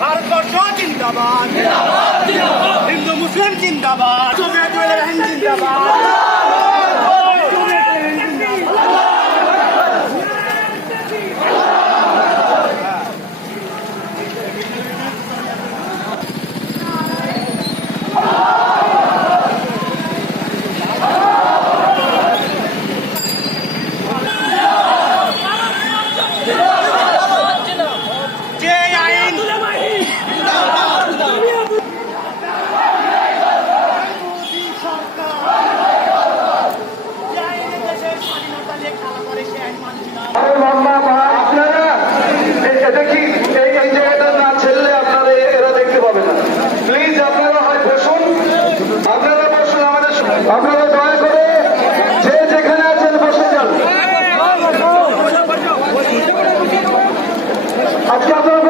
ভারতবর্ষ জিন্দাবাদ, হিন্দু মুসলিম জিন্দাবাদ, জিন্দাবাদ। আপনারা দয়া করে যে যেখানে আছেন বসে যান। আজকে আপনারা